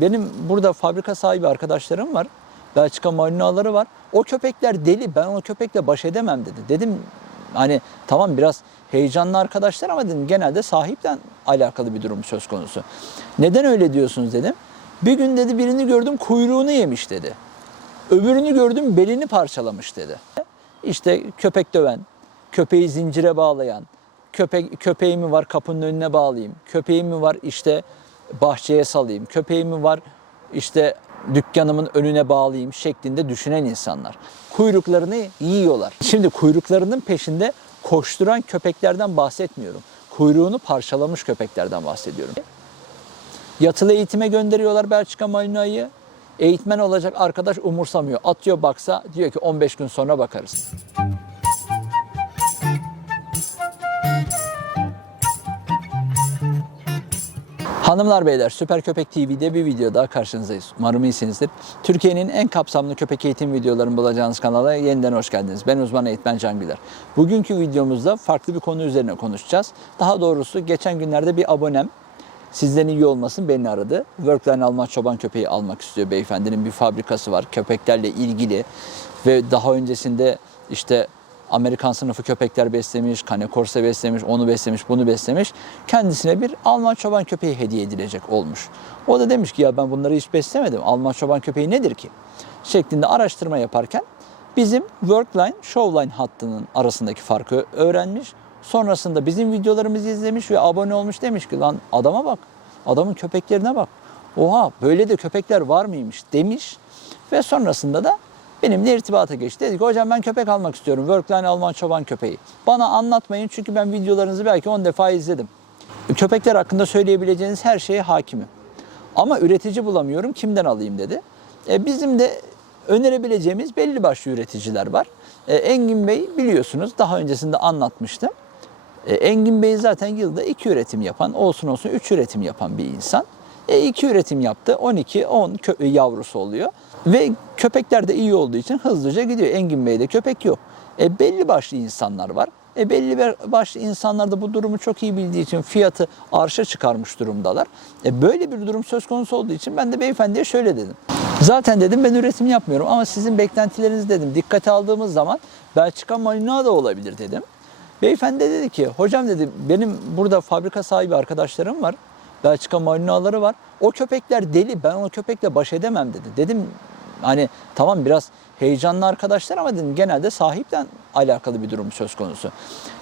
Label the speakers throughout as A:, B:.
A: benim burada fabrika sahibi arkadaşlarım var. Belçika Malinois'ları var. O köpekler deli. Ben o köpekle baş edemem dedi. Dedim hani tamam biraz heyecanlı arkadaşlar ama dedim genelde sahipten alakalı bir durum söz konusu. Neden öyle diyorsunuz dedim. Bir gün dedi birini gördüm kuyruğunu yemiş dedi. Öbürünü gördüm belini parçalamış dedi. İşte köpek döven, köpeği zincire bağlayan, köpek köpeğim mi var kapının önüne bağlayayım, köpeğim mi var işte bahçeye salayım, köpeğim var işte dükkanımın önüne bağlayayım şeklinde düşünen insanlar. Kuyruklarını yiyorlar. Şimdi kuyruklarının peşinde koşturan köpeklerden bahsetmiyorum. Kuyruğunu parçalamış köpeklerden bahsediyorum. Yatılı eğitime gönderiyorlar Belçika Malinois'ı. Eğitmen olacak arkadaş umursamıyor. Atıyor baksa diyor ki 15 gün sonra bakarız. Hanımlar beyler Süper Köpek TV'de bir video daha karşınızdayız. Umarım iyisinizdir. Türkiye'nin en kapsamlı köpek eğitim videolarını bulacağınız kanala yeniden hoş geldiniz. Ben uzman eğitmen Can Güler. Bugünkü videomuzda farklı bir konu üzerine konuşacağız. Daha doğrusu geçen günlerde bir abonem sizden iyi olmasın beni aradı. Workline Alman çoban köpeği almak istiyor beyefendinin bir fabrikası var köpeklerle ilgili ve daha öncesinde işte Amerikan sınıfı köpekler beslemiş, Cane Corso beslemiş, onu beslemiş, bunu beslemiş. Kendisine bir Alman çoban köpeği hediye edilecek olmuş. O da demiş ki ya ben bunları hiç beslemedim. Alman çoban köpeği nedir ki? Şeklinde araştırma yaparken bizim Workline, Showline hattının arasındaki farkı öğrenmiş. Sonrasında bizim videolarımızı izlemiş ve abone olmuş demiş ki lan adama bak, adamın köpeklerine bak. Oha böyle de köpekler var mıymış demiş. Ve sonrasında da benimle irtibata geçti. Dedi ki hocam ben köpek almak istiyorum. Workline Alman çoban köpeği. Bana anlatmayın çünkü ben videolarınızı belki 10 defa izledim. Köpekler hakkında söyleyebileceğiniz her şeye hakimim. Ama üretici bulamıyorum kimden alayım dedi. E, bizim de önerebileceğimiz belli başlı üreticiler var. E, Engin Bey biliyorsunuz daha öncesinde anlatmıştım. E, Engin Bey zaten yılda iki üretim yapan, olsun olsun üç üretim yapan bir insan. E, üretim yaptı, 12-10 kö- yavrusu oluyor. Ve köpekler de iyi olduğu için hızlıca gidiyor. Engin Bey'de köpek yok. E, belli başlı insanlar var. E, belli başlı insanlar da bu durumu çok iyi bildiği için fiyatı arşa çıkarmış durumdalar. E, böyle bir durum söz konusu olduğu için ben de beyefendiye şöyle dedim. Zaten dedim ben üretim yapmıyorum ama sizin beklentileriniz dedim dikkate aldığımız zaman Belçika Malinois da olabilir dedim. Beyefendi de dedi ki hocam dedi benim burada fabrika sahibi arkadaşlarım var. Belçika Malinois'ları var. O köpekler deli. Ben o köpekle baş edemem dedi. Dedim hani tamam biraz heyecanlı arkadaşlar ama dedim genelde sahipten alakalı bir durum söz konusu.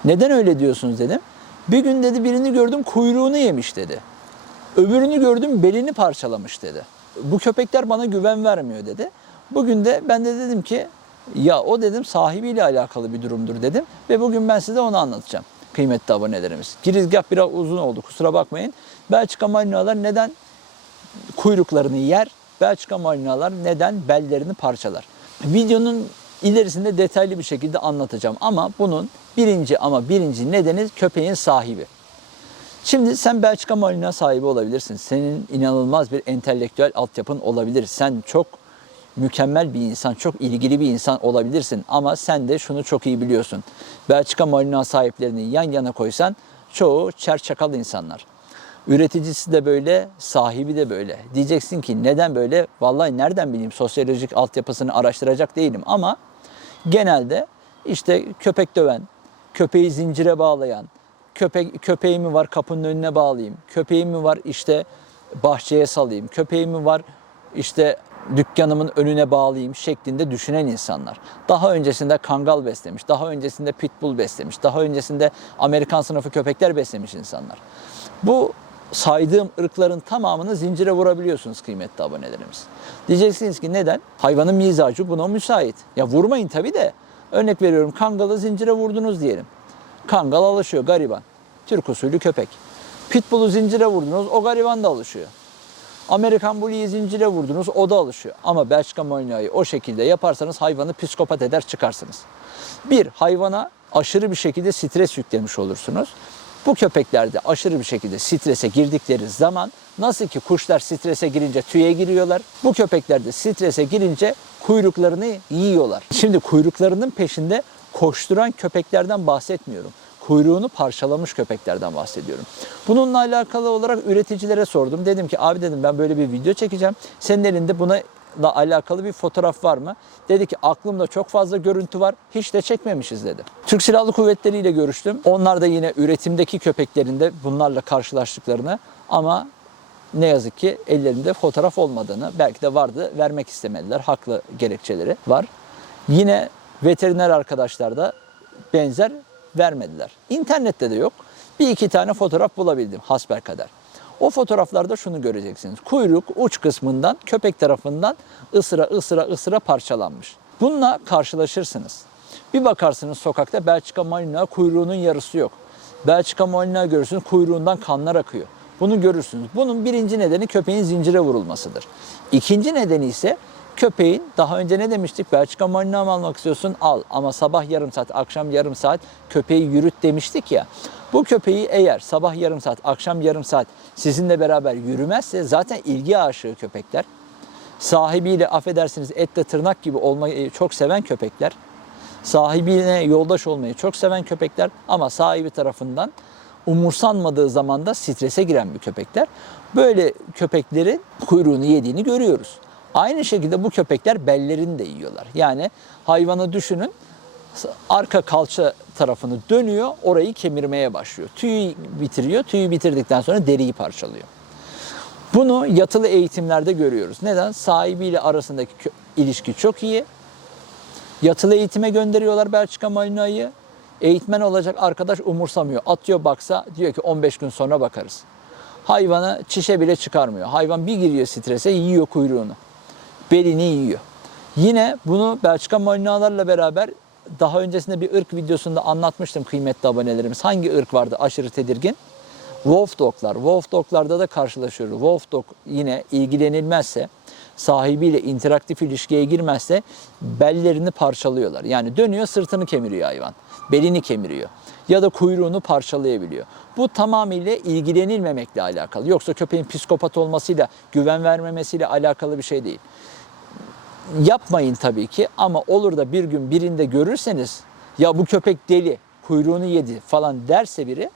A: Neden öyle diyorsunuz dedim. Bir gün dedi birini gördüm kuyruğunu yemiş dedi. Öbürünü gördüm belini parçalamış dedi. Bu köpekler bana güven vermiyor dedi. Bugün de ben de dedim ki ya o dedim sahibiyle alakalı bir durumdur dedim. Ve bugün ben size onu anlatacağım kıymetli abonelerimiz. Girizgah biraz uzun oldu kusura bakmayın. Belçika Malinois'lar neden kuyruklarını yer? Belçika Malinois'lar neden bellerini parçalar? Videonun ilerisinde detaylı bir şekilde anlatacağım ama bunun birinci ama birinci nedeni köpeğin sahibi. Şimdi sen Belçika Malinois sahibi olabilirsin. Senin inanılmaz bir entelektüel altyapın olabilir. Sen çok mükemmel bir insan, çok ilgili bir insan olabilirsin. Ama sen de şunu çok iyi biliyorsun. Belçika Malinois sahiplerini yan yana koysan çoğu çer çakal insanlar. Üreticisi de böyle, sahibi de böyle. Diyeceksin ki neden böyle? Vallahi nereden bileyim sosyolojik altyapısını araştıracak değilim ama genelde işte köpek döven, köpeği zincire bağlayan, köpek köpeğim mi var kapının önüne bağlayayım, köpeğim mi var işte bahçeye salayım, köpeğim mi var işte dükkanımın önüne bağlayayım şeklinde düşünen insanlar. Daha öncesinde kangal beslemiş, daha öncesinde pitbull beslemiş, daha öncesinde Amerikan sınıfı köpekler beslemiş insanlar. Bu saydığım ırkların tamamını zincire vurabiliyorsunuz kıymetli abonelerimiz. Diyeceksiniz ki neden? Hayvanın mizacı buna müsait. Ya vurmayın tabii de. Örnek veriyorum kangalı zincire vurdunuz diyelim. Kangal alışıyor gariban. Türk usulü köpek. Pitbull'u zincire vurdunuz o gariban da alışıyor. Amerikan Bully'yi zincire vurdunuz o da alışıyor. Ama Belçika Malinois'ı o şekilde yaparsanız hayvanı psikopat eder çıkarsınız. Bir, hayvana aşırı bir şekilde stres yüklemiş olursunuz. Bu köpeklerde aşırı bir şekilde strese girdikleri zaman nasıl ki kuşlar strese girince tüye giriyorlar. Bu köpekler de strese girince kuyruklarını yiyorlar. Şimdi kuyruklarının peşinde koşturan köpeklerden bahsetmiyorum. kuyruğunu parçalamış köpeklerden bahsediyorum. Bununla alakalı olarak üreticilere sordum. Dedim ki abi dedim ben böyle bir video çekeceğim. Senin elinde buna da alakalı bir fotoğraf var mı? Dedi ki aklımda çok fazla görüntü var. Hiç de çekmemişiz dedi. Türk Silahlı Kuvvetleri ile görüştüm. Onlar da yine üretimdeki köpeklerinde bunlarla karşılaştıklarını ama ne yazık ki ellerinde fotoğraf olmadığını, belki de vardı vermek istemediler. Haklı gerekçeleri var. Yine veteriner arkadaşlar da benzer vermediler. İnternette de yok. Bir iki tane fotoğraf bulabildim hasbelkader. O fotoğraflarda şunu göreceksiniz. Kuyruk uç kısmından köpek tarafından ısıra ısıra ısıra parçalanmış. Bununla karşılaşırsınız. Bir bakarsınız sokakta Belçika Malinois kuyruğunun yarısı yok. Belçika Malinois görürsünüz kuyruğundan kanlar akıyor. Bunu görürsünüz. Bunun birinci nedeni köpeğin zincire vurulmasıdır. İkinci nedeni ise köpeğin daha önce ne demiştik? Belçika Malinois mı almak istiyorsun? Al ama sabah yarım saat, akşam yarım saat köpeği yürüt demiştik ya. Bu köpeği eğer sabah yarım saat, akşam yarım saat sizinle beraber yürümezse zaten ilgi aşığı köpekler. Sahibiyle affedersiniz etle tırnak gibi olmayı çok seven köpekler. Sahibine yoldaş olmayı çok seven köpekler ama sahibi tarafından umursanmadığı zaman da strese giren bir köpekler. Böyle köpeklerin kuyruğunu yediğini görüyoruz. Aynı şekilde bu köpekler bellerini de yiyorlar. Yani hayvanı düşünün arka kalça tarafını dönüyor, orayı kemirmeye başlıyor. Tüyü bitiriyor, tüyü bitirdikten sonra deriyi parçalıyor. Bunu yatılı eğitimlerde görüyoruz. Neden? Sahibiyle arasındaki ilişki çok iyi. Yatılı eğitime gönderiyorlar Belçika Malinois'ı. Eğitmen olacak arkadaş umursamıyor. Atıyor baksa diyor ki 15 gün sonra bakarız. Hayvanı çişe bile çıkarmıyor. Hayvan bir giriyor strese yiyor kuyruğunu. Belini yiyor. Yine bunu Belçika Malinois'larla beraber daha öncesinde bir ırk videosunda anlatmıştım kıymetli abonelerimiz. Hangi ırk vardı aşırı tedirgin? Wolf Dog'lar. Wolf Dog'larda da karşılaşıyoruz. Wolf Dog yine ilgilenilmezse, sahibiyle interaktif ilişkiye girmezse bellerini parçalıyorlar. Yani dönüyor sırtını kemiriyor hayvan. Belini kemiriyor. Ya da kuyruğunu parçalayabiliyor. Bu tamamıyla ilgilenilmemekle alakalı. Yoksa köpeğin psikopat olmasıyla, güven vermemesiyle alakalı bir şey değil yapmayın tabii ki ama olur da bir gün birinde görürseniz ya bu köpek deli kuyruğunu yedi falan derse biri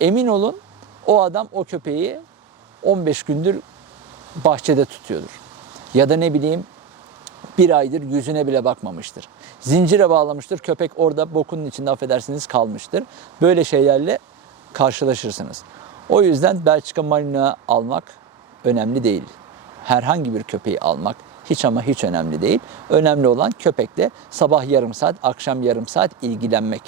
A: emin olun o adam o köpeği 15 gündür bahçede tutuyordur. Ya da ne bileyim bir aydır yüzüne bile bakmamıştır. Zincire bağlamıştır. Köpek orada bokunun içinde affedersiniz kalmıştır. Böyle şeylerle karşılaşırsınız. O yüzden Belçika Malinois almak önemli değil. Herhangi bir köpeği almak hiç ama hiç önemli değil. Önemli olan köpekle sabah yarım saat, akşam yarım saat ilgilenmek.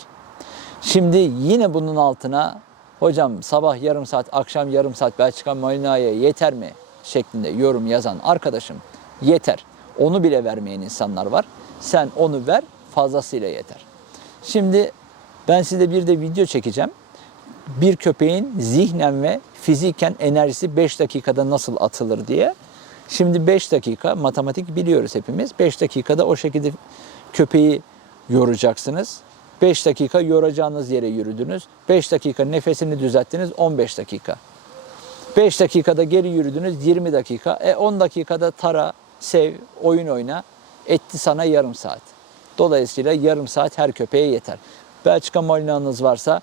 A: Şimdi yine bunun altına hocam sabah yarım saat, akşam yarım saat Belçika Malinois'ya yeter mi şeklinde yorum yazan arkadaşım yeter. Onu bile vermeyen insanlar var. Sen onu ver fazlasıyla yeter. Şimdi ben size bir de video çekeceğim. Bir köpeğin zihnen ve fiziken enerjisi 5 dakikada nasıl atılır diye. Şimdi 5 dakika matematik biliyoruz hepimiz. 5 dakikada o şekilde köpeği yoracaksınız. 5 dakika yoracağınız yere yürüdünüz. 5 dakika nefesini düzelttiniz 15 dakika. 5 dakikada geri yürüdünüz 20 dakika. E 10 dakikada tara, sev, oyun oyna. Etti sana yarım saat. Dolayısıyla yarım saat her köpeğe yeter. Belçika Malinois'ınız varsa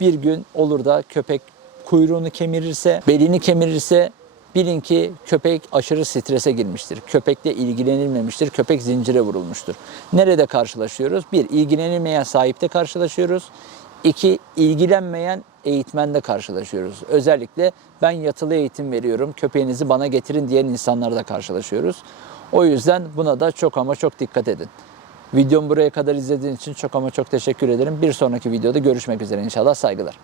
A: bir gün olur da köpek kuyruğunu kemirirse, belini kemirirse bilin ki köpek aşırı strese girmiştir. Köpekle ilgilenilmemiştir. Köpek zincire vurulmuştur. Nerede karşılaşıyoruz? Bir, ilgilenilmeyen sahipte karşılaşıyoruz. İki, ilgilenmeyen eğitmende karşılaşıyoruz. Özellikle ben yatılı eğitim veriyorum, köpeğinizi bana getirin diyen insanlarla karşılaşıyoruz. O yüzden buna da çok ama çok dikkat edin. Videomu buraya kadar izlediğiniz için çok ama çok teşekkür ederim. Bir sonraki videoda görüşmek üzere inşallah. Saygılar.